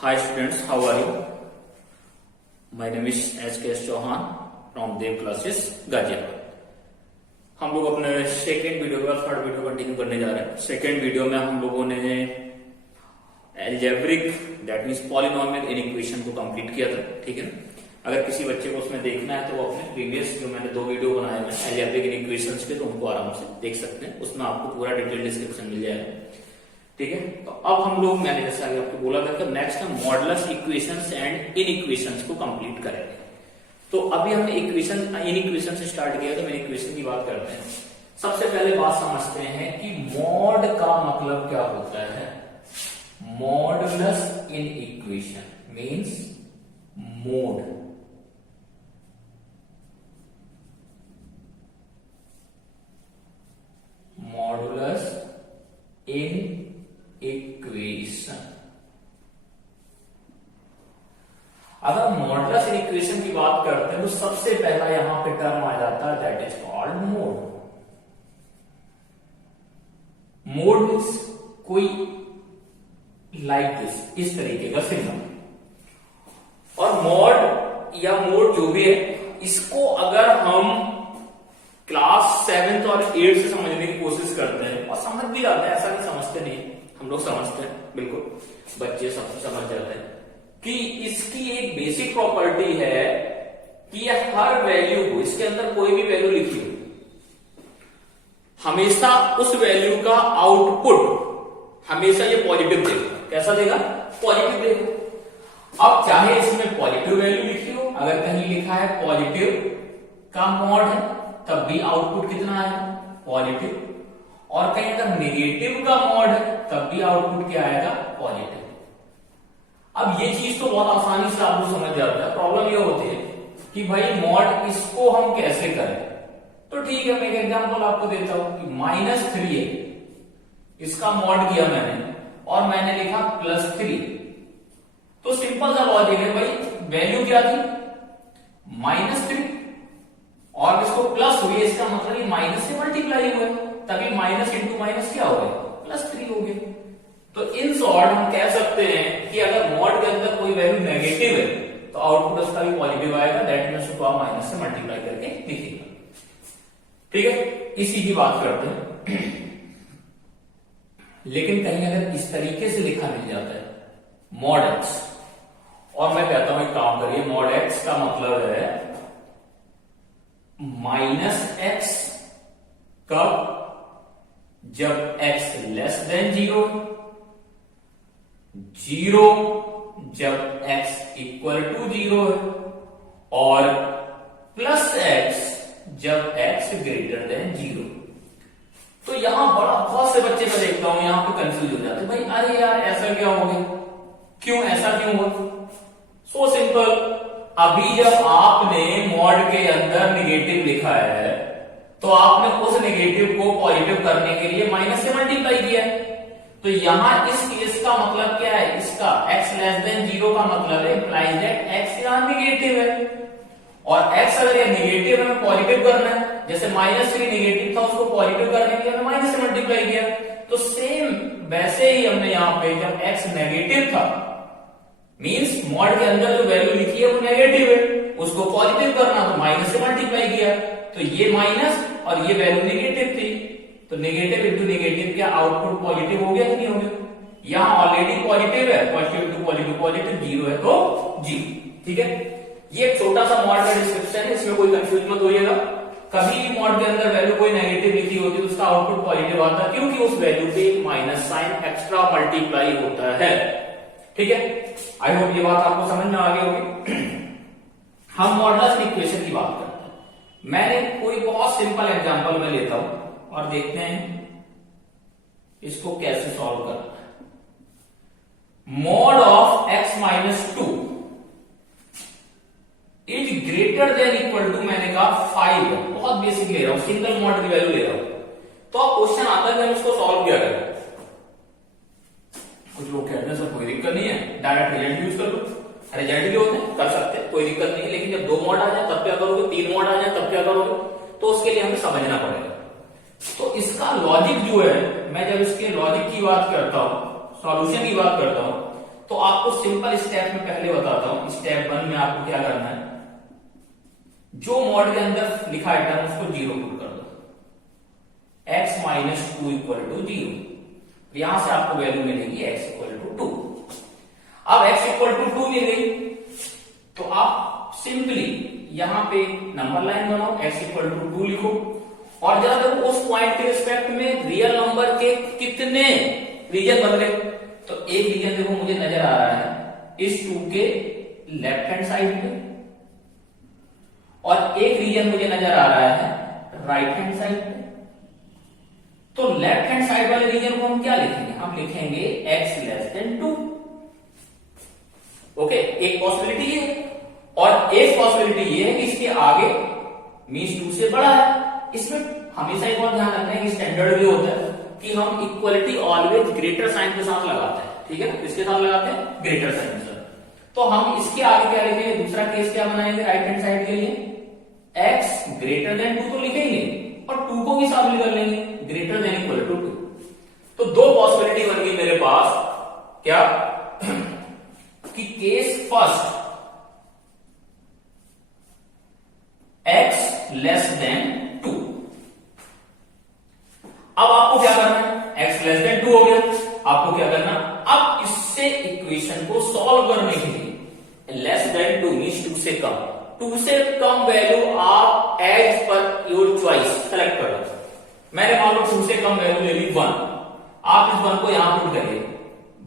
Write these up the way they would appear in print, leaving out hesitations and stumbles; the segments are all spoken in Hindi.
Hi students, how are you? My name is HKS Chauhan from Dev Classes, Ghaziabad. हम लोग अपने सेकेंड वीडियो का थर्ड वीडियो कंटिन्यू करने जा रहे हैं। सेकेंड वीडियो में हम लोगों ने algebraic that means polynomial inequation को कंप्लीट किया था, ठीक है ना। अगर किसी बच्चे को उसमें देखना है तो वो अपने प्रीवियस जो मैंने 2 वीडियो बनाए हैं एल्जेब्रिक इनइक्वेशंस के, तो उनको आराम से देख सकते हैं। उसमें आपको पूरा डिटेल डिस्क्रिप्शन मिल जाएगा, ठीक है। तो अब हम लोग, मैंने जैसे आगे आपको बोला था कि नेक्स्ट हम मॉडुलस इक्वेशंस एंड इनइक्वेशंस को कंप्लीट करेंगे। तो अभी हमने इनइक्वेशन से स्टार्ट किया, तो हम इक्वेशन की बात करते हैं। सबसे पहले बात समझते हैं कि मॉड का मतलब क्या होता है। Modulus in equation means mode. Modulus in equation. अगर मॉडुलस इन इक्वेशन की बात करते हैं तो सबसे पहला यहां पे टर्म आ जाता है that is called mode. Mode means कोई लाइक दिस, इस तरीके का सिग्नल। और मॉड या मोड जो भी है, इसको अगर हम क्लास 7th और 8th से समझने की कोशिश करते हैं, और समझ भी जाते हैं, ऐसा नहीं समझते नहीं, हम लोग समझते हैं, बिल्कुल बच्चे सब समझ जाते हैं कि इसकी एक बेसिक प्रॉपर्टी है कि ये हर वैल्यू को, इसके अंदर कोई भी वैल्यू लिखी हो, हमेशा उस वैल्यू का आउटपुट हमेशा ये पॉजिटिव देगा। कैसा देगा? पॉजिटिव देगा। अब चाहे इसमें पॉजिटिव वैल्यू लिखी हो, अगर कहीं लिखा है पॉजिटिव का मॉड है, तब भी आउटपुट कितना आएगा? पॉजिटिव। और कहीं अगर नेगेटिव का मॉड है, तब भी आउटपुट क्या आएगा? पॉजिटिव। अब ये चीज तो बहुत आसानी से आप लोग समझ जाते हैं। प्रॉब्लम ये होती है कि भाई मॉड इसको हम कैसे करें। तो ठीक है, मैं एक एग्जांपल आपको देता हूं कि -3 है, इसका मॉड किया मैंने और मैंने लिखा +3। तो सिंपल सा लॉजिक है भाई, वैल्यू क्या थी? -3 और इसको प्लस हुई, इसका मतलब ये माइनस से मल्टीप्लाई हुआ, तभी माइनस इंटू माइनस क्या हो गया? +3 हो गया। तो इन शॉर्ट हम कह सकते हैं कि अगर मॉड के अंदर कोई वैल्यू नेगेटिव है तो आउटपुट उसका भी पॉजिटिव आएगा। दैट मींस उसको आप माइनस से मल्टीप्लाई करके लिखिएगा, ठीक है। इसी की बात करते हैं। लेकिन कहीं अगर इस तरीके से लिखा मिल जाता है मॉड x, और मैं कहता हूं एक काम करिए, मॉड x का मतलब है -x कब? जब x लेस देन 0, 0 जब x इक्वल टू 0 है, और +x जब x ग्रेटर देन 0। तो यहां बहुत से बच्चे मैं देखता हूं यहां पे कंफ्यूज हो जाते हैं, भाई अरे यार ऐसा क्या हो गया, क्यों ऐसा क्यों हुआ? सो सिंपल, अभी जब आपने मॉड के अंदर नेगेटिव लिखा है तो आपने उस नेगेटिव को पॉजिटिव करने के लिए माइनस से मल्टीप्लाई किया है। तो यहां इस केस का मतलब क्या है? इसका x लेस देन 0 का मतलब है इंप्लाइज दैट x यहां नेगेटिव है, और x अगर ये नेगेटिव है पॉजिटिव करना है, जैसे -3 नेगेटिव था उसको पॉजिटिव करने के लिए हमने माइनस से मल्टीप्लाई किया। तो सेम वैसे ही हमने यहां पे जब x नेगेटिव था, मींस मॉड के अंदर जो वैल्यू लिखी है वो नेगेटिव है, उसको पॉजिटिव करना तो माइनस से मल्टीप्लाई किया। तो ये माइनस और ये वैल्यू नेगेटिव थी, तो नेगेटिव इंटू नेगेटिव क्या आउटपुट पॉजिटिव हो गया कि नहीं हो गया? यहां ऑलरेडी पॉजिटिव है, पॉजिटिव इंटू पॉजिटिव, पॉजिटिव 0 है तो 0, ठीक है। ये एक छोटा सा मॉड का डिस्क्रिप्शन है, इसमें कोई कंफ्यूज मत होइएगा। कभी भी मॉड के अंदर वैल्यू कोई नेगेटिव लिखी होती है तो उसका आउटपुट पॉजिटिव आता है, क्योंकि उस वैल्यू पे एक माइनस साइन एक्स्ट्रा मल्टीप्लाई होता है, ठीक है। आई होप ये बात आपको समझ में आ गई होगी। हम मॉडुलस इक्वेशन की बात करते हैं। मैंने कोई बहुत सिंपल एग्जांपल में लेता हूं और देखते हैं इसको कैसे सॉल्व करना है। Mod of x-2 is greater than equal to, मैंने कहा 5 है, बहुत बेसिक ले रहा हूं, सिंगल मॉड की वैल्यू ले रहा हूं। तो अब क्वेश्चन आता है कि हम इसको सॉल्व क्या करें। कुछ लोग कहते हैं सर कोई दिक्कत नहीं है, डायरेक्ट रिजल्ट यूज कर लो। रिजल्ट भी होते हैं, कर सकते हैं, कोई दिक्कत नहीं है। लेकिन जब 2 मॉड आ जाए तब क्या करोगे? 3 मॉड आ जाए तब क्या करोगे? तो उसके लिए हमें समझना पड़ेगा। तो इसका लॉजिक जो है, मैं जब इसके लॉजिक की बात करता हूं, सॉल्यूशन की बात करता हूं, तो आपको सिंपल स्टेप में पहले बताता हूं। स्टेप 1 में आपको क्या करना है, जो मॉड के अंदर लिखा है टर्म उसको जीरो पुट कर दो, x minus two equal to zero. यहां से आपको वैल्यू मिलेगी x इक्वल टू टू। अब x इक्वल टू टू मिल गई तो आप सिंपली यहां पे नंबर लाइन बनाओ, x इक्वल टू टू लिखो और जरा देखो उस पॉइंट के रिस्पेक्ट में रियल नंबर के कितने रीजन बन गए। तो एक रीजन देखो मुझे नजर आ रहा है इस टू के लेफ्ट हैंड साइड पे और एक रीजन मुझे नजर आ रहा है राइट हैंड साइड पे। तो लेफ्ट हैंड साइड वाले रीजन को हम क्या लिखेंगे, हम लिखेंगे x less than two. Okay, एक पॉसिबिलिटी है और एक पॉसिबिलिटी ये है कि इसके आगे मीन्स टू से बड़ा है। इसमें हमेशा एक बात ध्यान रखना है कि स्टैंडर्ड भी होता है कि हम इक्वलिटी ऑलवेज ग्रेटर साइन के साथ लगाते हैं, ठीक है, किसके साथ लगाते हैं, ग्रेटर साइन के साथ। तो हम इसके आगे क्या लिखेंगे, दूसरा केस क्या बनाएंगे राइट हैंड साइड के लिए, x ग्रेटर देन टू तो लिखेंगे और टू को भी शामिल कर लेंगे, greater than equal to two. तो दो पॉसिबिलिटी बन गई मेरे पास, क्या कि case first x less than two. अब आपको क्या करना है, x लेस देन टू हो गया, आपको क्या करना, अब इससे इक्वेशन को सॉल्व करने के लिए less than two means two से कम, टू से कम वैल्यू आप as per your choice select कर लो। मैंने मान लो टू से कम वैल्यू ले ली 1, आप इस 1 को यहां पुट करिए,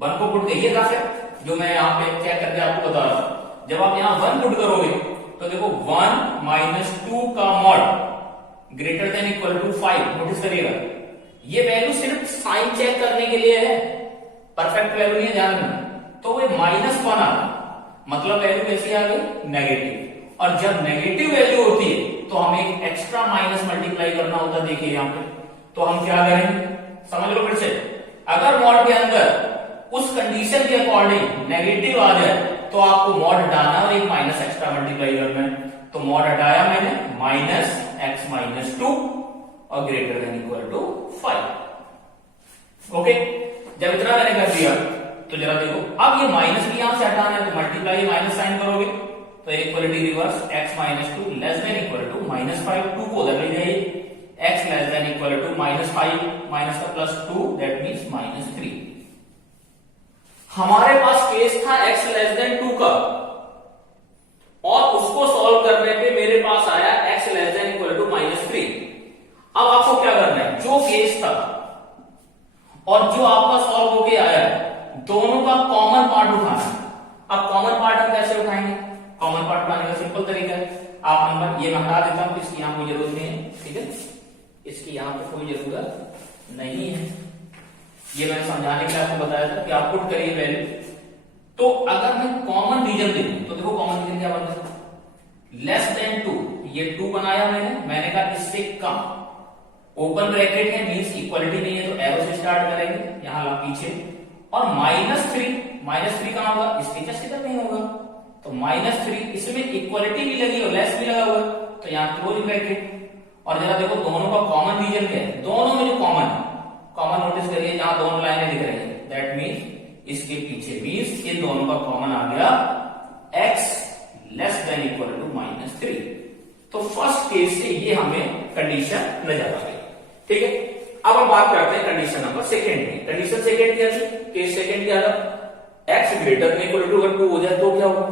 1 को पुट करिएगा फिर जो मैं यहां पे क्या करके आपको बता रहा हूं। जब आप यहां 1 पुट करोगे तो देखो 1 माइनस 2 का mod greater than equal to 5, notice करिएगा ये वैल्यू सिर्फ साइन चेक करने के लिए है, परफेक्ट वैल्यू नहीं है, ध्यान रखना। तो वो -1 आ रहा, मतलब वैल्यू कैसी आ गई, नेगेटिव। और जब नेगेटिव वैल्यू होती है तो हमें एक एक्स्ट्रा माइनस मल्टीप्लाई करना होता है, देखिए यहां पे। तो हम क्या करेंगे, समझ लो फिर से, अगर मॉड के अंदर उस कंडीशन के अकॉर्डिंग नेगेटिव आ जाए तो आपको मॉड हटाना और एक माइनस एक्स्ट्रा मल्टीप्लाई करना है। तो मॉड हटाया मैंने, माइनस x माइनस टू और greater than equal to 5। Okay, जब इतना मैंने कर दिया तो जरा देखो, अब ये माइनस भी यहां से हटाना है तो मल्टीप्लाई माइनस साइन करोगे तो equality reverse, x minus two less than equal to -5, 2 को उधर ले जाइए, x less than equal to -5 minus का प्लस 2 दैट मींस -3। हमारे पास केस था x लेस देन 2 का और उसको सॉल्व करने पे मेरे पास आया x less than equal to -3। अब आपको क्या करना है, जो केस था और जो आपका सॉल्व होके आया दोनों का कॉमन पार्ट उठाना है। अब कॉमन पार्ट हम कैसे उठाएंगे, कॉमन पार्ट उठाने का सिंपल तरीका है, आप नंबर ये मैं हटा देता हूं, इसकी यहां कोई जरूरत नहीं है, ठीक है, इसकी यहां पे कोई जरूरत नहीं है। ये मैंने समझाने के लिए आपको बताया था कि आप पुट करिए वैल्यू। तो अगर मैं कॉमन रीजन देखूं तो देखो कॉमन रीजन क्या बनता है, लेस देन 2, ये 2 बनाया मैंने कहा इससे कम, ओपन ब्रैकेट है मींस इक्वलिटी नहीं है तो एरो से स्टार्ट करेंगे यहां ला पीछे, और -3 कहां होगा, इसके जस्ट इधर नहीं होगा, तो -3 इसमें इक्वलिटी भी लगी और लेस भी लगा हुआ तो यहां क्लोज ब्रैकेट। और जरा देखो दोनों का कॉमन रीजन क्या है, दोनों में जो कॉमन नोटिस करिए जहां दोनों लाइनें दिख रही है, दैट मींस इसके पीछे मींस इन दोनों का कॉमन आ गया x less than equal to -3। तो फर्स्ट केस से ये हमें कंडीशन नजर आ गई, ठीक है। अब हम बात करते हैं कंडीशन नंबर सेकंड की। कंडीशन सेकंड क्या थी, केस सेकंड क्या था, x greater than equal to 2 हो जाए तो क्या होगा,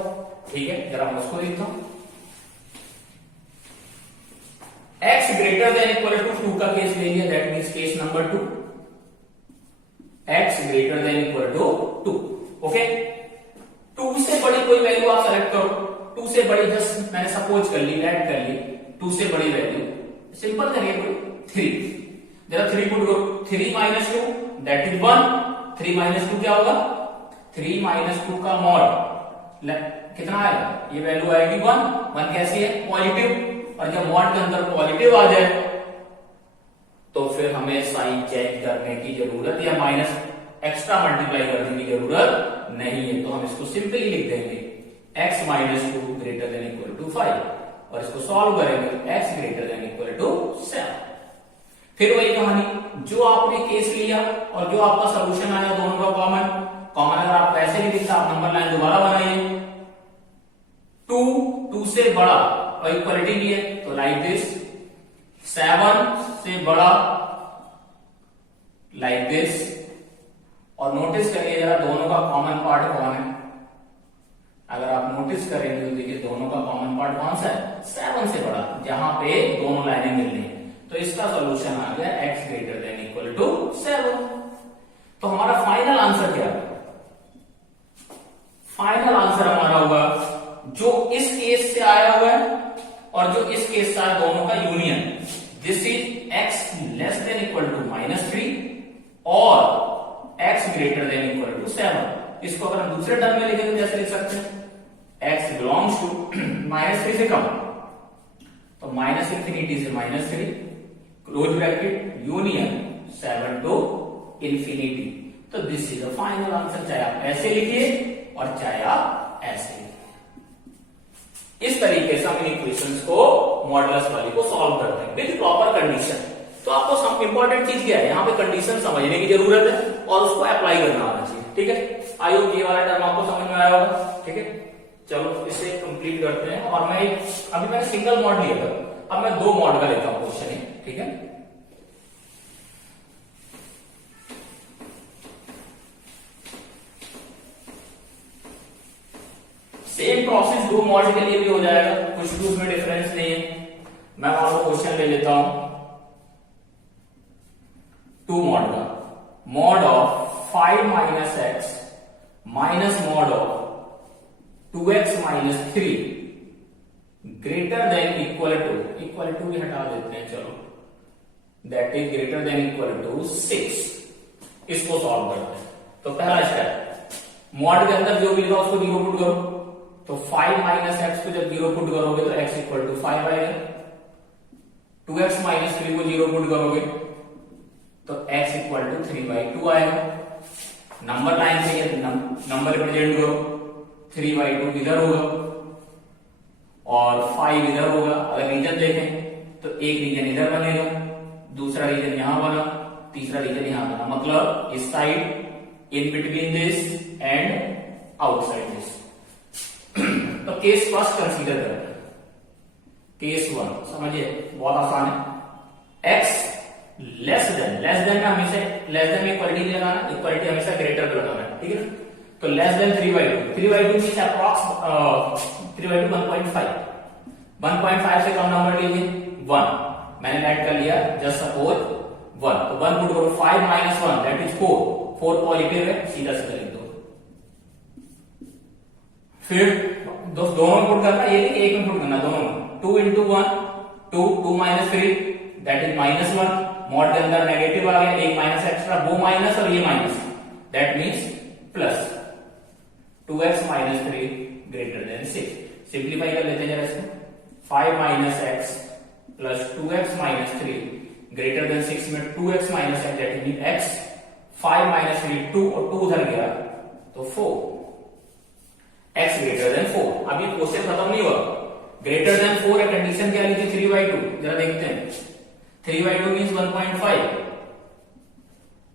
ठीक है, जरा मैं उसको देखता हूं। x greater than equal to 2 का केस ले लिया, that means case number 2, x greater than equal to 2। Okay, 2 से बड़ी कोई वैल्यू आप सेलेक्ट करो, 2 से बड़ी जस्ट मैंने सपोज कर ली, ऐड कर ली, 2 से बड़ी वैल्यू सिंपल करिए कोई 3, जरा 3 पुट करो, 3 माइनस 2 दैट इज 1, 3 माइनस 2 क्या होगा, 3 माइनस 2 का मॉड कितना आएगा, ये वैल्यू आएगी 1 कैसी है, पॉजिटिव। और जब मॉड के अंदर पॉजिटिव आ जाए तो फिर हमें साइन चेंज करने की जरूरत या माइनस एक्स्ट्रा मल्टीप्लाई करने की जरूरत नहीं है, तो हम इसको सिंपली लिख देंगे x minus 2 greater than equal to 5 और इसको सॉल्व करेंगे x greater than equal to 7। फिर वही कहानी, जो आपने केस लिया और जो आपका सोल्यूशन आया दोनों का कॉमन अगर आपको ऐसे नहीं दिखता आप बड़ा और इक्वलिटी भी है, तो लाइक दिस 7 से बड़ा लाइक दिस। और नोटिस करिए जरा दोनों का कॉमन पार्ट कौन है। अगर आप नोटिस करेंगे तो देखिए दोनों का कॉमन पार्ट कौन सा है, 7 से बड़ा, जहां पे दोनों लाइनें मिल रही हैं। तो इसका सॉल्यूशन आ गया x greater than equal to 7। तो हमारा फाइनल आंसर क्या है? फाइनल आंसर हमारा होगा जो इस केस से आया हुआ है और जो इस केस से आया, दोनों का union. This is x less than equal to -3 और x greater than equal to 7। इसको अगर हम दूसरे टर्म में लिखेंगे तो जैसे लिख सकते हैं x बिलोंग्स टू -3 से कम, तो -∞ से -3 close bracket union 7 to infinity. तो this is the final answer, चाहे आप ऐसे लिखिए और चाहे आप ऐसे लिखिए। इस तरीके से हम इन इक्वेशंस को मॉडुलस वाली को सॉल्व करते हैं विद प्रॉपर कंडीशन। तो आपको सब इंपॉर्टेंट चीज क्या है, यहाँ पे कंडीशन समझने की जरूरत है और उसको अप्लाई करना आना चाहिए। ठीक है, आई होप ये वाला टर्म आपको समझ में आया होगा। ठीक है, चलो इसे कंप्लीट करते हैं। और मैं अभी मैंने सिंगल मॉड लिया था, अब मैं 2 मॉड का लेता हूं क्वेश्चन है। ठीक है, सेम प्रोसेस 2 मॉड के लिए भी हो जाएगा, कुछ भी उसमें डिफरेंस नहीं है। मैं वहां से क्वेश्चन ले लेता हूं 2 मॉड का, mod of 5 minus x minus mod of 2x minus 3 greater than equal to भी हटा देते हैं, चलो, that is greater than equal to 6। इसको सॉल्व करते हैं। तो पहला स्टेप, मॉड के अंदर जो भी लिखा उसको 0 पुट करो। तो 5 माइनस एक्स को जब 0 पुट करोगे तो x इक्वल टू 5 आएगा। 2x माइनस 3 को 0 पुट करोगे तो x इक्वल टू 3/2 आएगा। नंबर लाइन से ये नंबर रिप्रेजेंट करो, 3/2 इधर होगा और 5 इधर होगा। अगर रीजन देखें तो एक रीजन इधर बनेगा, दूसरा रीजन यहां बना, तीसरा रीजन यहां बना, मतलब इस side, in between this and outside this. तो केस फर्स्ट कंसीडर करते हैं, केस 1 समझिए, बहुत आसान है। x लेस देन में हमेशा लेस देन में इक्वलिटी लगाना, इक्वलिटी हमेशा ग्रेटर पे लगाना है। ठीक है, तो लेस देन 3/2, 3/2 मींस अप्रॉक्स 3/2 1.5, 1.5 से कम नंबर लीजिए 1, मैंने ऐड कर लिया, जस्ट सपोज 1, तो 1 पुट करो, 5 माइनस 1 दैट इज 4 पॉजिटिव है, सीधा सीधा लिख दो। फिर दोनों पुट करना, एक में पुट करना, दोनों में 2 into 1 2 minus 3 that is -1। Mod के अंदर नेगेटिव आ गया, एक माइनस एक्स्ट्रा, वो माइनस और ये minus, that means plus 2x minus 3 greater then 6। Simplify कर लेते हैं जरा इसको, 5 minus x plus 2x minus 3 greater then 6 में 2x minus x that mean x, 5 minus 3 2 और 2 उधर गया तो 4, x ग्रेटर देन 4। अभी क्वेश्चन खत्म नहीं हुआ, ग्रेटर देन 4 है, कंडीशन क्या ली थी 3/2, जरा देखते हैं। 3/2 मीन्स 1.5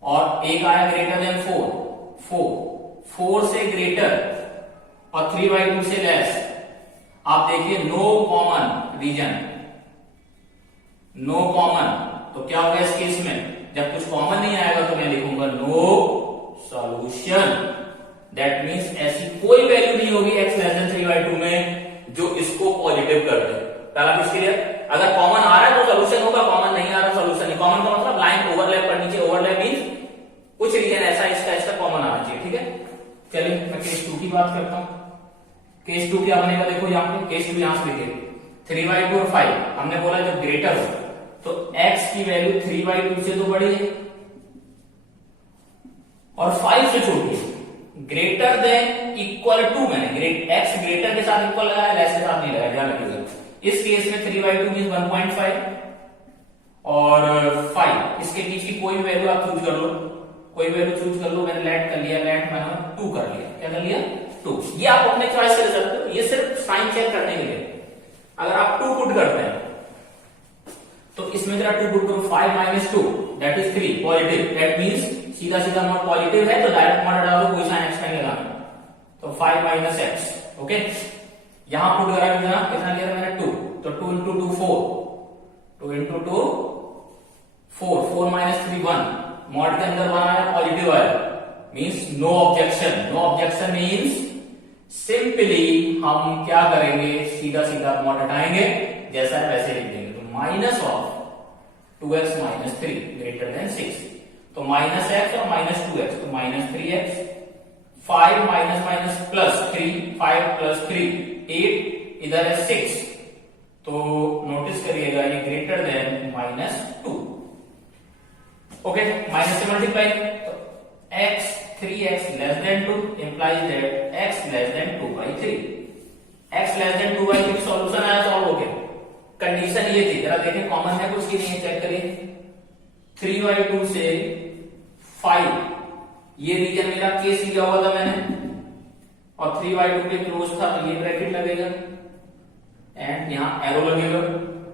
और एक आया ग्रेटर देन 4 से ग्रेटर और 3/2 से लेस। आप देखिए no common region, no common, तो क्या होगा इस केस में, जब कुछ कॉमन नहीं आएगा तो मैं लिखूंगा नो सॉल्यूशन। दैट मीन्स ऐसी कोई वैल्यू नहीं होगी x लेस देन 3/2 में जो इसको पॉजिटिव कर दे। पहला किसके लिए, अगर कॉमन आ रहा है तो सोल्यूशन होगा, कॉमन नहीं आ रहा सोल्यूशन नहीं। कॉमन का मतलब लाइन ओवरलैप करनी चाहिए, ओवरलैप मींस कुछ रीजन ऐसा इसका कॉमन आना चाहिए। ठीक है, चलिए मैं केस 2 की बात करता हूं। केस 2 क्या बनेगा, देखो यहाँ पे केस 2 यहां से लिखिए, 3/2 और 5 हमने बोला जब ग्रेटर हो तो x की वैल्यू 3/2 से तो बड़ी है और 5 से छोटी है। ग्रेटर देन इक्वल टू, मैंने x ग्रेटर के साथ इक्वल लगाया, लेस के साथ नहीं लगाया, ध्यान रखिएगा। इस केस में 3/2 मीन्स 1.5 और 5, इसके बीच की कोई भी वैल्यू आप चूज कर लो, कोई वैल्यू चूज कर लो। मैंने लेट कर लिया, लेट मैंने 2 कर लिया, क्या कर लिया 2। ये आप अपने चॉइस से ले सकते हो, ये सिर्फ साइन चेक करने के लिए। अगर आप 2 पुट करते हैं तो इसमें जरा 2 पुट करो, 5 minus 2 that is 3 positive, that means सीधा सीधा मॉड पॉजिटिव है तो डायरेक्ट मॉड डालो, कोई साइन एक्स नहीं लगाना। तो 5 माइनस एक्स, ओके। यहां पुट करा कितना लिया था मैंने 2, तो 2 इंटू 2 4, 2 इंटू 2 4, 4 माइनस 3 1, मॉड के अंदर 1 आया, पॉजिटिव आया, means no objection. No objection means simply हम क्या करेंगे, सीधा सीधा मॉड हटाएंगे, जैसा है वैसे लिख देंगे। तो minus of 2x minus 3 greater then 6, तो माइनस एक्स और माइनस 2x, तो minus 3x, 5 minus minus plus 3, 5 plus 3 8, इधर है 6, तो नोटिस करिएगा ये greater than minus 2। Okay, minus से मल्टीप्लाई, तो x 3x less than 2 implies that x less than 2/3, x less than 2/3 solution आया, सॉल्व हो गया। कंडीशन ये थी, जरा देखें कॉमन है कुछ की नहीं है, चेक करिए। 3/2 से 5, ये रीजन मेरा केस लिया हुआ था मैंने, और 3/2 के क्लोज था, तो ये ब्रैकेट लगेगा एंड यहां एरो लगेगा,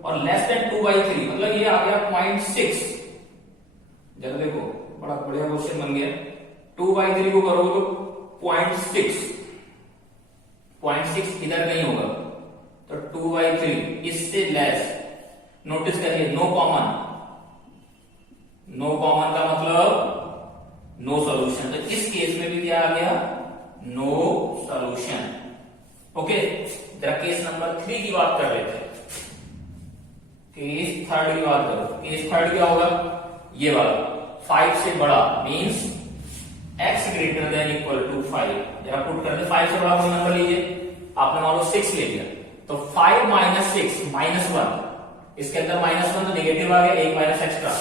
और लेस देन 2/3 मतलब ये आ गया 0.6। जरा देखो बड़ा बढ़िया क्वेश्चन बन गया, 2/3 को करोगे तो 0.6, 0.6 इधर नहीं होगा, तो 2/3 इससे लेस। नोटिस करिए नो कॉमन, नो कॉमन का मतलब नो सॉल्यूशन, तो इस केस में भी क्या आ गया, नो सॉल्यूशन। ओके, जरा केस नंबर 3 की बात कर लेते हैं, केस 3 की बात करो। केस 3 क्या होगा, ये वाला 5 से बड़ा means x greater than equal to 5, जरा पुट कर दे, 5 से बड़ा कोई नंबर लीजिए, आपने मान लो 6 ले लिया, तो 5 माइनस 6 माइनस 1, इसके अंदर माइनस 1 तो नेगेटिव आ गया, 1 माइनस एक्स्ट्रा,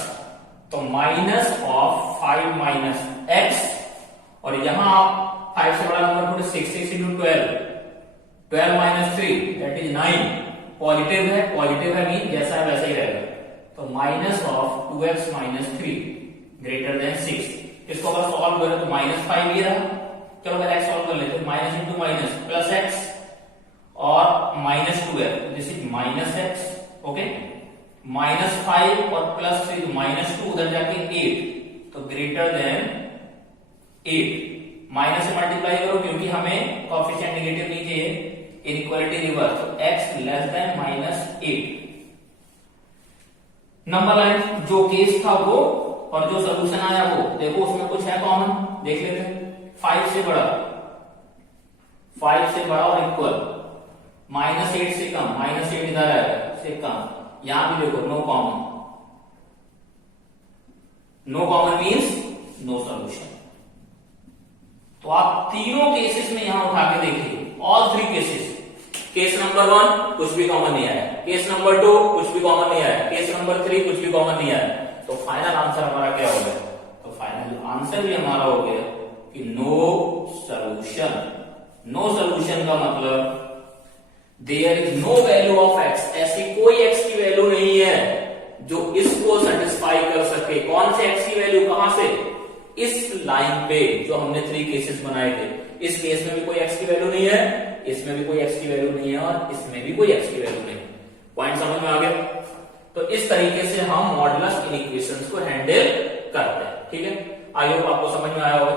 तो माइनस ऑफ 5 माइनस x, और यहां आप 5 से बड़ा number put 6 into 12, 12 minus 3 that is 9, positive है मीन जैसा है वैसा ही रहेगा, तो minus of 2x minus 3 greater then 6। इसको अगर सॉल्व करें तो माइनस 5 ये रहा, चलो अगर x सॉल्व कर लेते हैं, minus into minus plus x और minus 2x, this is minus x। Okay, minus 5 और प्लस 3 माइनस 2, उधर जाके 8, तो ग्रेटर देन 8। माइनस से मल्टीप्लाई करो क्योंकि हमें कोएफिशिएंट नेगेटिव नहीं चाहिए, इनइक्वालिटी रिवर्स, तो x less than minus 8। Number line जो केस था वो और जो सोल्यूशन आया वो, देखो उसमें कुछ है कॉमन, देख लेते हैं। 5 से बड़ा, 5 से बड़ा और इक्वल, माइनस 8 से कम, माइनस 8 इधर आएगा से कम, यहां भी देखो no common, no common means no solution. तो आप तीनों केसेस में यहां उठा के देखिए, ऑल 3 केसेस। केस नंबर 1 कुछ भी कॉमन नहीं आया, केस नंबर 2 कुछ भी कॉमन नहीं आया, केस नंबर 3 कुछ भी कॉमन नहीं आया, तो फाइनल आंसर हमारा क्या हो गया, तो फाइनल आंसर भी हमारा हो गया कि नो सॉल्यूशन। नो सॉल्यूशन का मतलब there is no value of x, ऐसी कोई x की वैल्यू नहीं है जो इसको सेटिस्फाई कर सके। कौन से x की वैल्यू, कहां से, इस लाइन पे जो हमने 3 केसेस बनाए थे, इस केस में भी कोई x की वैल्यू नहीं है, इसमें भी कोई x की वैल्यू नहीं है, और इसमें भी कोई x की वैल्यू नहीं है। पॉइंट समझ में आ गया? तो इस तरीके से हम मॉडुलस इनइक्वेशंस को हैंडल करते हैं। ठीक है, आई होप आपको समझ में आया होगा।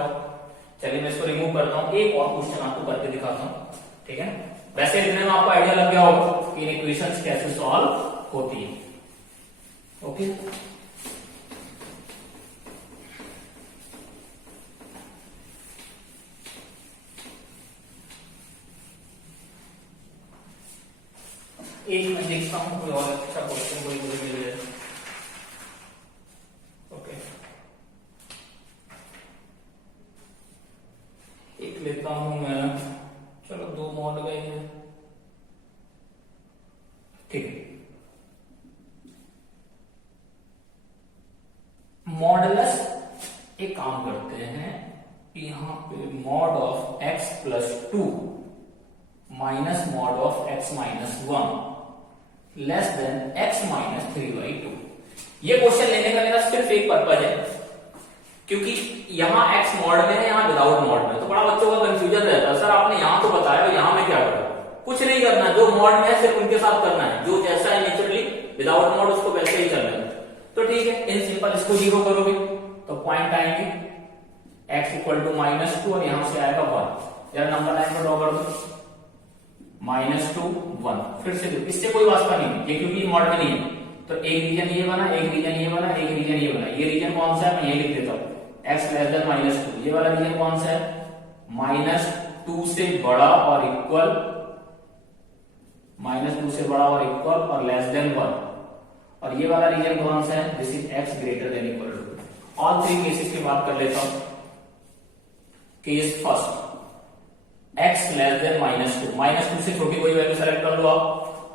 चलिए मैं इसको रिमूव करता हूं, एक और क्वेश्चन आपको करके दिखाता हूं। ठीक है, वैसे इतने में आपको आइडिया लग गया होगा कि इनइक्वेशंस कैसे सॉल्व होती है। ओके, एक मैं देखता हूं कोई और अच्छा क्वेश्चन कोई मुझे मिल जाए। ओके, एक लेता हूं मैं, चलो 2 मॉड गए हैं। ठीक है, मॉडुलस एक काम करते हैं, यहां पे mod of x plus 2 minus mod of x minus 1 less than x minus 3/2। ये क्वेश्चन लेने का मेरा सिर्फ एक पर्पज है, क्योंकि यहां x मॉड में है, यहां विदाउट मॉड में, तो बड़ा बच्चों का कंफ्यूजन रहता है, सर आपने यहां तो बताया, यहां में क्या करूं? कुछ नहीं करना, जो मॉड में है सिर्फ उनके साथ करना है, जो जैसा है नेचुरली विदाउट मॉड उसको वैसे ही करना है। तो ठीक है, इन सिंपल इसको 0 करोगे तो पॉइंट आएंगे x इक्वल टू -2 और यहां से आएगा 1। जरा नंबर लाइन को ड्रॉ कर दो, -2 1। फिर से इससे कोई वास्ता नहीं है, ये क्योंकि मॉड में नहीं है, तो एक रीजन ये बना, एक रीजन ये बना, एक रीजन ये बना। ये रीजन कौन सा है, मैं ये लिख देता हूं, x लेस देन -2। ये वाला रीजन कौन सा है, -2 से बड़ा और इक्वल, -2 से बड़ा और इक्वल और लेस देन 1। और ये वाला रीजन कौन सा है, this is x greater than equal to. All three cases की बात कर लेता हूं। Case first, x less than -2, -2 से छोटी कोई वैल्यू सेलेक्ट कर लो आप।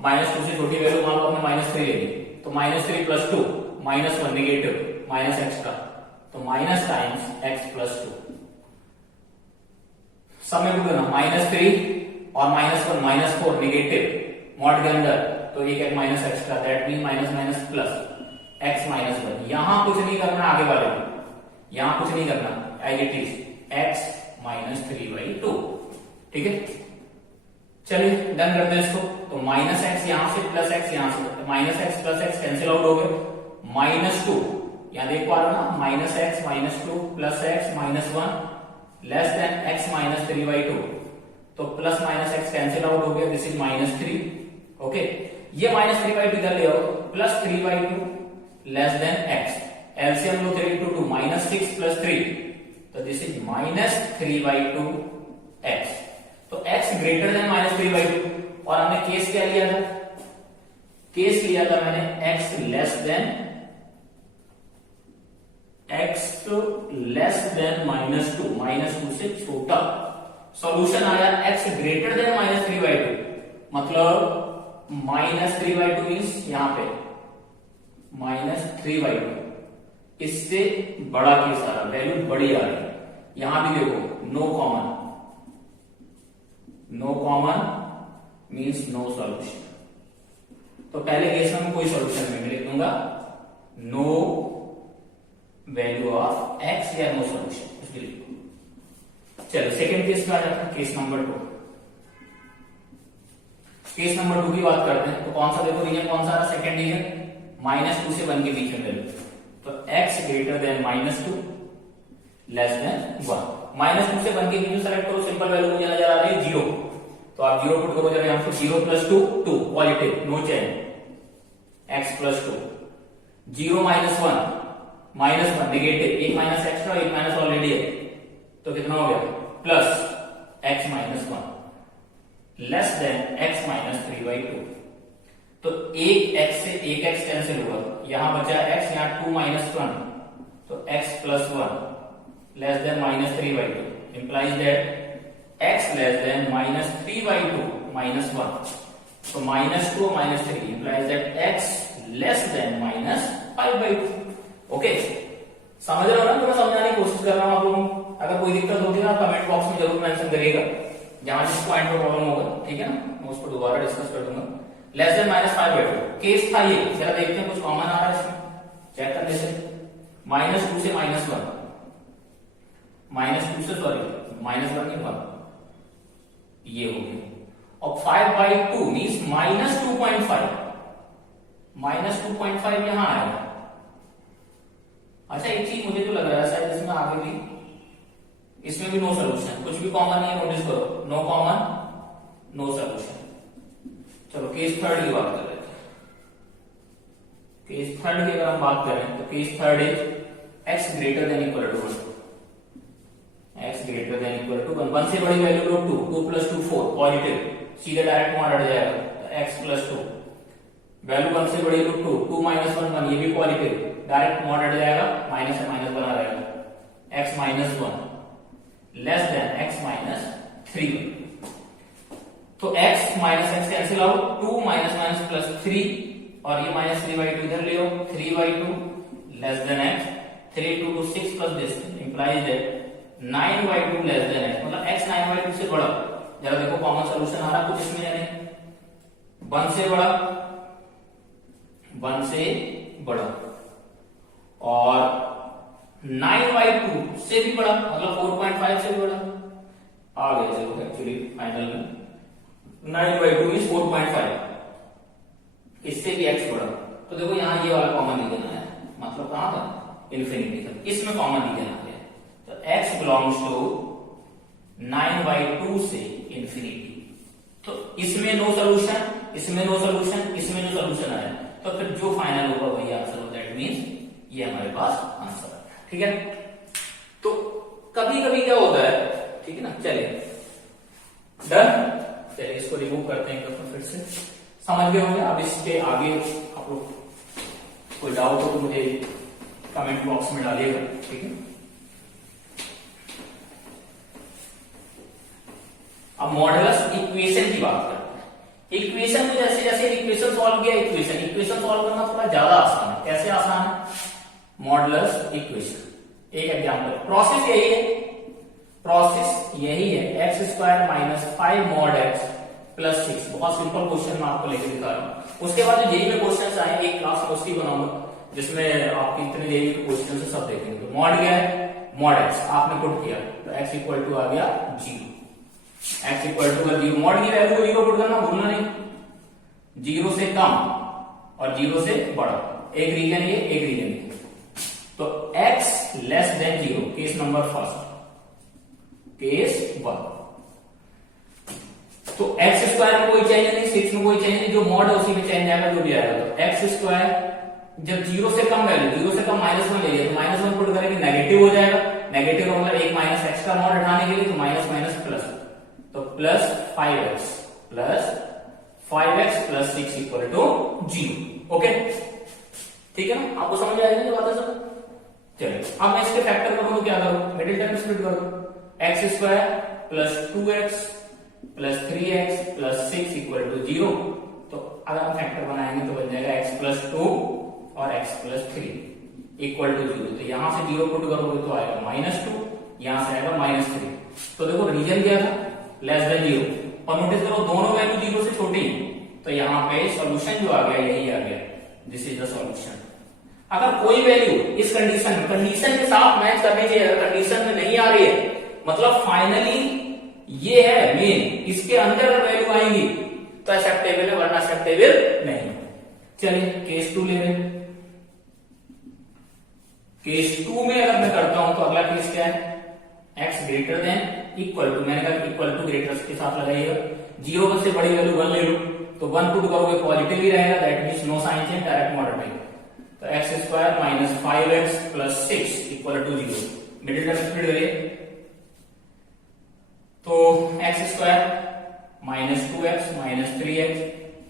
-2 से छोटी वैल्यू मान लो हमने -3 ले ली, तो -3 + 2 -1 नेगेटिव माइनस x का, तो माइनस टाइम्स x + 2। सब में बुक करना, -3 और -1 -4 नेगेटिव मॉड के अंदर, तो एक minus extra, that mean minus minus plus x -1। यहां कुछ नहीं करना, आगे वाले में यहां कुछ नहीं करना, एज इट इज x -3/2। ठीक है, चलिए डन करते हैं इसको। तो -x यहां से प्लस x यहां से, -x plus x cancel out हो गए, -2 यहां देख पा रहे हो ना, -x -2 plus x -1 less than x -3/2, तो plus minus x cancel out हो गया, दिस इज -3। ओके, ये -3/2 इधर ले आओ, +3/2 लेस देन x, एलसीएम लो 3 × 2 -6 + 3, तो दिस इज -3/2 x। तो x ग्रेटर देन -3/2, और हमने केस क्या लिया था, केस लिया था मैंने x लेस देन -2, -2 से छोटा। सॉल्यूशन आया x ग्रेटर देन -3/2, मतलब -3/2 मींस यहां पे -3/2, इससे बड़ा केस आ रहा, वैल्यू बड़ी आ रही। यहां भी देखो no common, no common means no solution. तो पहले केस में कोई सॉल्यूशन नहीं, लिख दूंगा नो वैल्यू ऑफ x या नो सॉल्यूशन, उसके लिए। चलो सेकंड केस में आ जाता है, केस नंबर 2। केस नंबर 2 की बात करते हैं, तो कौन सा देखो रीजन कौन सा है, सेकंड रीजन, -2 से 1 के बीच में वैल्यू, तो x greater then -2 less than 1। -2 से 1 के बीच में सेलेक्ट करो, सिंपल वैल्यू मुझे नजर आ रही है 0, तो आप 0 पुट करो जरा यहां पे, 0 + 2 2 positive, no change, x + 2, 0 -1 -1 negative, एक माइनस एक्स्ट्रा एक माइनस ऑलरेडी है, तो कितना हो गया, plus x -1 less than x -3/2। तो एक x से एक x कैंसिल हुआ, यहां बचा x, यहां 2 -1, तो x + 1 less then -3/2, implies that x less than -3/2 -1, तो -2 -3 implies that x less than -5/2। Okay, समझ रहे हो ना, तो मैं समझाने की कोशिश कर रहा हूं आप लोगों को। अगर कोई दिक्कत होगी ना, कमेंट बॉक्स में जरूर मेंशन करिएगा, जहां जिस पॉइंट पर प्रॉब्लम होगा, ठीक है ना, मैं उस पर दोबारा डिस्कस कर दूंगा। लेस देन -5/2 केस था ये, जरा देखते हैं कुछ कॉमन आ रहा है इसमें, चेक कर लेते हैं। -2 से -1, -2 से सॉरी -1 नहीं 1, ये हो गया। और 5/2 मींस -2.5, -2.5 यहां आएगा। अच्छा, एक चीज मुझे तो लग रहा है शायद इसमें आगे भी, इसमें भी नो सॉल्यूशन, कुछ भी कॉमन नहीं है, नोटिस करो, नो कॉमन नो सॉल्यूशन। चलो केस थर्ड की बात कर रहे थे, केस थर्ड की अगर हम बात करें, तो case third is x greater than equal to 1, x greater than equal to 1, 1 से बड़ी वैल्यू लो 2, 2 + 2 4 पॉजिटिव, सीधे डायरेक्ट मॉड हट जाएगा, तो x + 2, वैल्यू 1 से बड़ी लो 2, 2 - 1 1, ये भी पॉजिटिव, डायरेक्ट मॉड हट जाएगा, माइनस से माइनस बना रहेगा, x -1 लेस देन x -3। तो x -x कैंसिल आउट, 2 - +3, और ये -3/2 इधर ले आओ, 3/2 less than x, 3 × 2 6 plus this implies that 9/2 less than x, मतलब x 9/2 से बड़ा। जरा देखो कॉमन सॉल्यूशन आ रहा कुछ इसमें या नहीं, 1 से बड़ा, 1 से बड़ा, और 9/2 से भी बड़ा, मतलब 4.5 से भी बड़ा आ गया। चलो एक्चुअली फाइनल में 9/2 इज 4.5, इससे भी x बड़ा, तो देखो यहां ये वाला कॉमन रीजन है, मतलब कहां था, इन्फिनिटी तक, इसमें कॉमन रीजन आ गया, तो x बिलोंग्स टू 9/2 से इन्फिनिटी। तो इसमें नो सोल्यूशन, इसमें नो सोल्यूशन, इसमें नो सोल्यूशन आया, तो फिर जो फाइनल होगा वही आंसर होता है। दैट मींस ये हमारे पास आंसर है। ठीक है, तो कभी कभी क्या होता है, ठीक है ना, चलिए डन, चलिए इसको रिमूव करते हैं तो फिर से समझ गए होंगे। अब इसके आगे आप लोग कोई डाउट हो तो मुझे कमेंट बॉक्स में डालिएगा। ठीक है, अब मॉडुलस इक्वेशन की बात करते हैं। इक्वेशन को जैसे जैसे इक्वेशन सॉल्व किया, इक्वेशन सॉल्व करना थोड़ा ज्यादा आसान है। कैसे आसान है? मॉडुलस इक्वेशन, एक एग्जांपल, प्रोसेस यही है, प्रोसेस यही है, x square minus 5 mod x plus 6। बहुत सिंपल क्वेश्चन मैं आपको लेके दिखा रहा हूं। उसके बाद जो जेई में क्वेश्चन आए, एक क्लास में उसकी बनाऊंगा जिसमें आप इतने जेई के क्वेश्चन से सब देखेंगे। तो मॉड क्या है? मॉड एक्स आपने पुट किया तो एक्स इक्वल टू आ गया 0, एक्स इक्वल टू 0। मॉड की वैल्यू को 0 पुट करना भूलना नहीं, 0 से कम और 0 से बड़ा, एक रीजन ये, एक रीजन ये। तो x less than 0, case number first, case 1। तो एक्स स्क्वायर में कोई चेंज नहीं, 6 में कोई चेंज नहीं, जो मॉड है उसी में चेंज आएगा, जो भी आएगा। तो एक्स स्क्वायर जब 0 से कम वैल्यू, 0 से कम -1 ले लिया तो -1 पुट करेंगे, नेगेटिव हो जाएगा। नेगेटिव का मतलब एक माइनस एक्स का मॉड हटाने के लिए, तो माइनस माइनस प्लस, तो plus 5x plus 6 equal to 0। Okay, ठीक है ना, आपको समझ आएगा ये बात है सब। चलिए अब मैं इसके फैक्टर करूं तो क्या करूं? मिडिल टर्म स्प्लिट कर दूं, x square plus 2x plus 3x plus 6 equal to 0। तो अगर हम फैक्टर बनाएंगे तो बन जाएगा x प्लस 2 और x प्लस 3 इक्वल टू 0। तो यहां से 0 पुट करोगे तो आएगा -2, यहां से आएगा -3। तो देखो रीजन क्या था? Less than 0। और नोटिस करो दोनों वैल्यू 0 से छोटी, तो यहां पे सॉल्यूशन जो आ गया यही आ गया, दिस इज द सॉल्यूशन। अगर कोई वैल्यू इस कंडीशन के साथ मैच करनी चाहिए, अगर कंडीशन में नहीं आ रही है, मतलब फाइनली ये है मेन, इसके अंदर वैल्यू आएंगी तो एक्सेप्टेबल है, वरना एक्सेप्टेबल नहीं। चलिए केस 2 ले रहे। केस 2 में अगर मैं करता हूं तो अगला केस क्या है? x greater than equal to, मैंने कहा इक्वल टू ग्रेटर के साथ लगाइएगा, 0 से बड़ी वैल्यू 1 ले लो, तो 1 पुट करोगे पॉजिटिव ही रहेगा, that means no sign change, direct multiply. तो x square minus 5x plus 6 equal to 0। Middle term split करिए, तो x square minus 2x minus 3x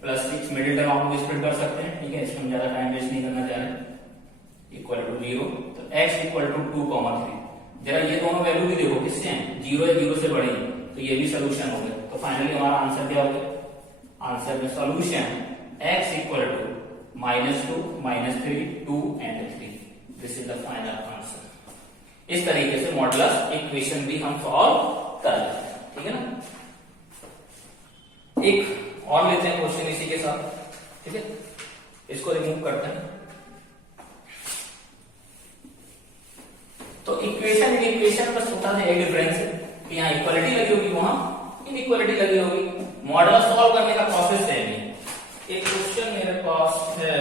plus 6, middle term आप लोग स्प्लिट कर सकते हैं। ठीक है, इसमें हम ज्यादा टाइम वेस्ट नहीं करना चाह रहे। इक्वल टू 0, तो x इक्वल टू 2,3। जरा ये दोनों वैल्यू भी देखो किससे हैं, 0 है, 0 से बड़ी, तो ये भी सोल्यूशन हो गया। तो फाइनली हमारा आंसर क्या हो गया? आंसर में solution x equal to -2 -3 2 and 3, this is the final answer. इस तरीके से मॉडुलस इक्वेशन भी हम सॉल्व कर लेते हैं। ठीक है ना, एक और लेते हैं क्वेश्चन इसी के साथ। ठीक है, इसको रिमूव करते हैं। तो इक्वेशन बस छोटा सा एक डिफरेंस है कि यहाँ इक्वालिटी लगी होगी, वहां इनइक्वालिटी लगी होगी। मॉडल सॉल्व करने का प्रोसेस सेम है। एक क्वेश्चन मेरे पास है,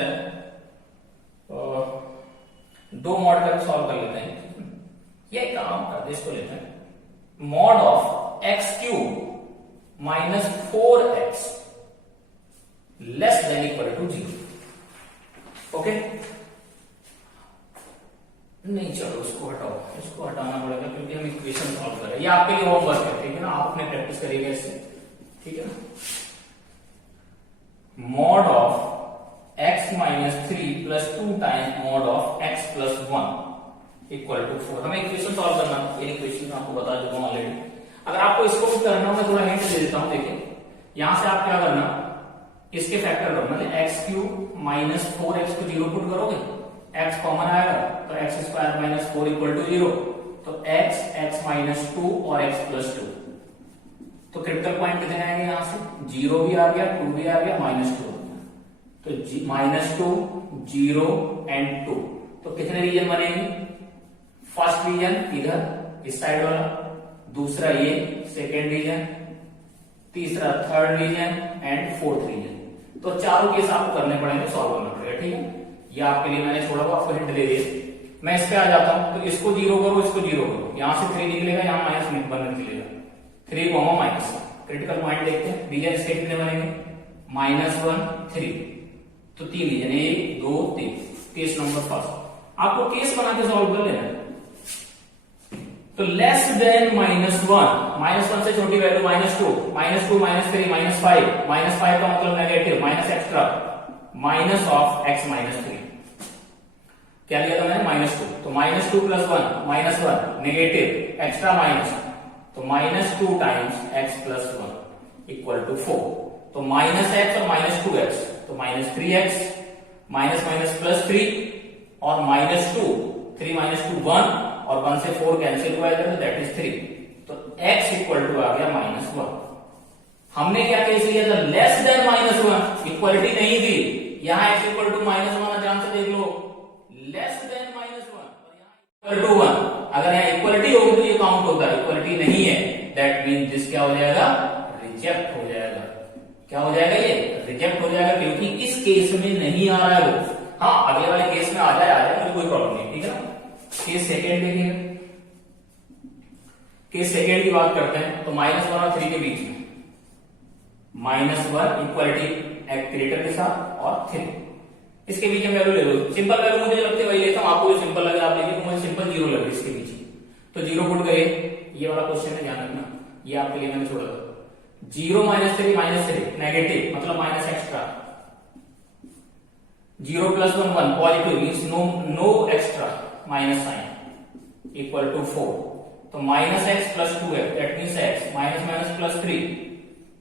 2 मॉडल सॉल्व कर लेते हैं। ये काम करते, इसको लेते हैं, mod of x cube minus 4x less than equal to 0। Okay, नहीं चलो इसको हटाओ, इसको हटाना पड़ेगा क्योंकि हम इक्वेशन सॉल्व कर रहे हैं। ये आपके लिए होमवर्क है, ठीक है ना, आप अपने प्रैक्टिस करिएगा इससे। ठीक है ना, mod of x minus 3 plus 2 times mod of x plus 1 equal to 4। हमें इक्वेशन सॉल्व करना है, ये इक्वेशन आपको बता चुका हूं ऑलरेडी। अगर आपको इसको भी करना हो, मैं थोड़ा हिंट दे देता हूं। देखिए यहां से आप क्या करना, इसके फैक्टर करो, मतलब एक्स क्यूब माइनस 4x को 0 पुट करोगे, x कॉमन आएगा, तो x square minus 4 equal to 0। तो x माइनस 2 और x प्लस 2, तो क्रिटिकल पॉइंट कितने आएंगे? यहां से 0 भी आ गया, 2 भी आ गया, माइनस 2 तो -2 0 एंड 2, तो कितने रीजन बनेंगे? फर्स्ट रीजन इधर इस साइड वाला, दूसरा ये सेकेंड रीजन, तीसरा third region and fourth region. तो चारों केस आपको करने पड़ेंगे, सॉल्व करना पड़ेगा। ठीक है, ये आपके लिए मैंने छोड़ा हुआ, आपको हिंट दे दिया। मैं इस पे आ जाता हूं, तो इसको 0 करो, इसको 0 करो, यहां से 3 निकलेगा, यहां -1 निकलेगा, 3 माइनस, क्रिटिकल पॉइंट देखते हैं। रीजन इसके कितने बनेंगे, -1 3, तो 3 रीजन, 1 2 3। केस नंबर फर्स्ट आपको केस बना के सॉल्व कर लेना है। तो लेस देन -1 से छोटी वैल्यू -2 -2 -3 -5 का मतलब negative, minus extra, minus of x -3। क्या लिया था मैंने, -2, तो -2 + 1 -1 नेगेटिव, एक्स्ट्रा माइनस, तो -2 टाइम्स x + 1 इक्वल टू 4। तो -x और -2x, तो -3x, -+3 और -2, 3 -2 1 और 1 से 4 कैंसिल हुआ इधर, तो दैट इज 3। तो x इक्वल टू आ गया -1। हमने क्या केस लिया था, लेस देन -1, इक्वलिटी नहीं दी। यहां x इक्वल टू -1 ध्यान से देख लो, लेस देन -1 और यहां इक्वल टू 1। अगर यहां इक्वलिटी होगी तो ये काउंट होगा, इक्वलिटी नहीं है, दैट मीन दिस क्या हो जाएगा, रिजेक्ट हो जाएगा। क्या हो जाएगा, ये रिजेक्ट हो जाएगा, क्योंकि इस केस में नहीं आ रहा है वो। हाँ, अगले वाले केस में आ जाए, मुझे कोई प्रॉब्लम नहीं, ठीक है ना। केस सेकेंड देखिए, केस सेकेंड की बात करते हैं। तो -1 और 3 के बीच में -1 इक्वलिटी ग्रेटर के साथ और 3, इसके बीच में वैल्यू ले लो। सिंपल वैल्यू मुझे लगती है वही लेता हूं, आपको जो सिंपल लगे आप लीजिए। मुझे सिंपल 0 लगे इसके बीच, तो 0 पुट करिए। ये वाला क्वेश्चन है, ध्यान रखना, ये आपके लिए मैंने छोड़ा था। 0 -3 नेगेटिव, मतलब minus extra. 0 + 1 1 positive, means no extra, minus sign equal to 4। तो -x + 2x, that means x, -3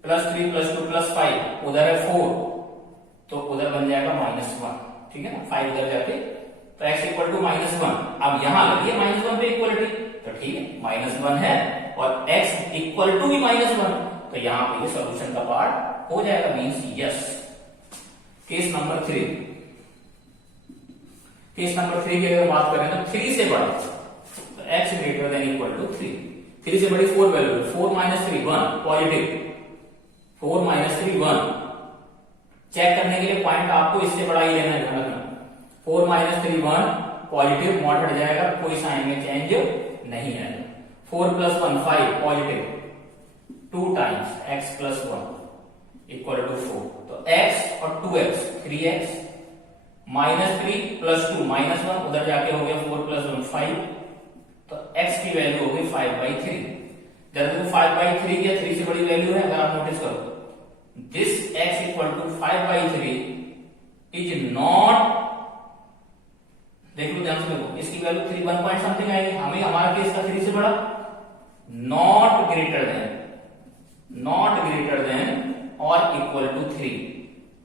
+3 + 2 + 5, उधर है 4, तो उधर बन जाएगा -1, ठीक है ना, 5 उधर जाके, तो x इक्वल टू -1। अब यहां लगी है -1 पे इक्वलिटी, तो ठीक है, -1 है और x इक्वल टू भी -1, तो यहां पे ये सॉल्यूशन का पार्ट हो जाएगा, means yes. Case number 3, case number 3 की अगर बात करें तो 3 से बड़ा, तो x greater than equal to 3। 3 से बड़ी 4 वैल्यू, 4 -3 1 पॉजिटिव, 4 -3 1। चेक करने के लिए पॉइंट आपको इससे बड़ा ही लेना है, ध्यान रखना। 4 -3 1 पॉजिटिव, मॉड हट जाएगा, कोई साइन में चेंज नहीं आएगा। 4 + 1 5 positive, 2 times x + 1 equal to 4। तो x और 2x 3x, -3 + 2 -1, उधर जाके हो गया 4 + 1 5, तो x की वैल्यू हो गई 5/3। जब देखो 5/3 क्या 3 से बड़ी वैल्यू है, अगर आप नोटिस करो, this x equal to 5/3 is not, देख लो ध्यान से, देखो इसकी वैल्यू 3 1 पॉइंट समथिंग आएगी, हमें हमारा केस का 3 से बड़ा, नॉट ग्रेटर देन और इक्वल टू 3,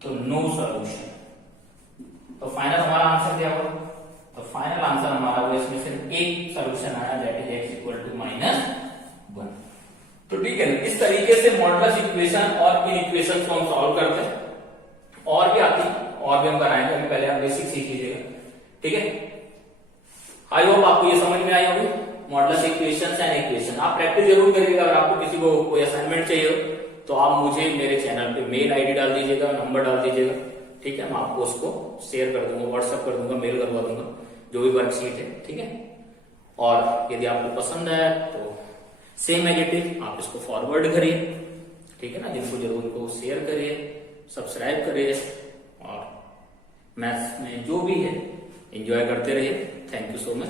तो नो सॉल्यूशन। तो फाइनल हमारा आंसर क्या होगा, तो फाइनल आंसर हमारा वो, इसमें सिर्फ एक सॉल्यूशन आया, that is x equal to -1। तो ठीक है, इस तरीके से मॉडुलस इक्वेशन और इन इक्वेशन को हम सॉल्व करते हैं। और भी आती, और भी हम बनाएंगे, अभी पहले आप बेसिक सीख लीजिएगा, ठीक है। आई होप आपको ये समझ में आई होगी, मॉडुलस इक्वेशन एंड इक्वेशन। आप प्रैक्टिस जरूर करिएगा। अगर आपको किसी को कोई असाइनमेंट चाहिए हो तो आप मुझे मेरे चैनल पे मेल आईडी डाल दीजिएगा, नंबर डाल दीजिएगा, ठीक है, मैं आपको उसको शेयर कर दूंगा, व्हाट्सएप कर दूंगा, मेल करवा दूंगा, जो भी वर्कशीट है, ठीक है। और यदि आपको पसंद आया तो सेम एडिटिव आप इसको फॉरवर्ड करिए, ठीक है ना, जिनको जरूर उनको शेयर करिए, सब्सक्राइब करिए, और मैथ्स में जो भी है एंजॉय करते रहिए। Thank you so much.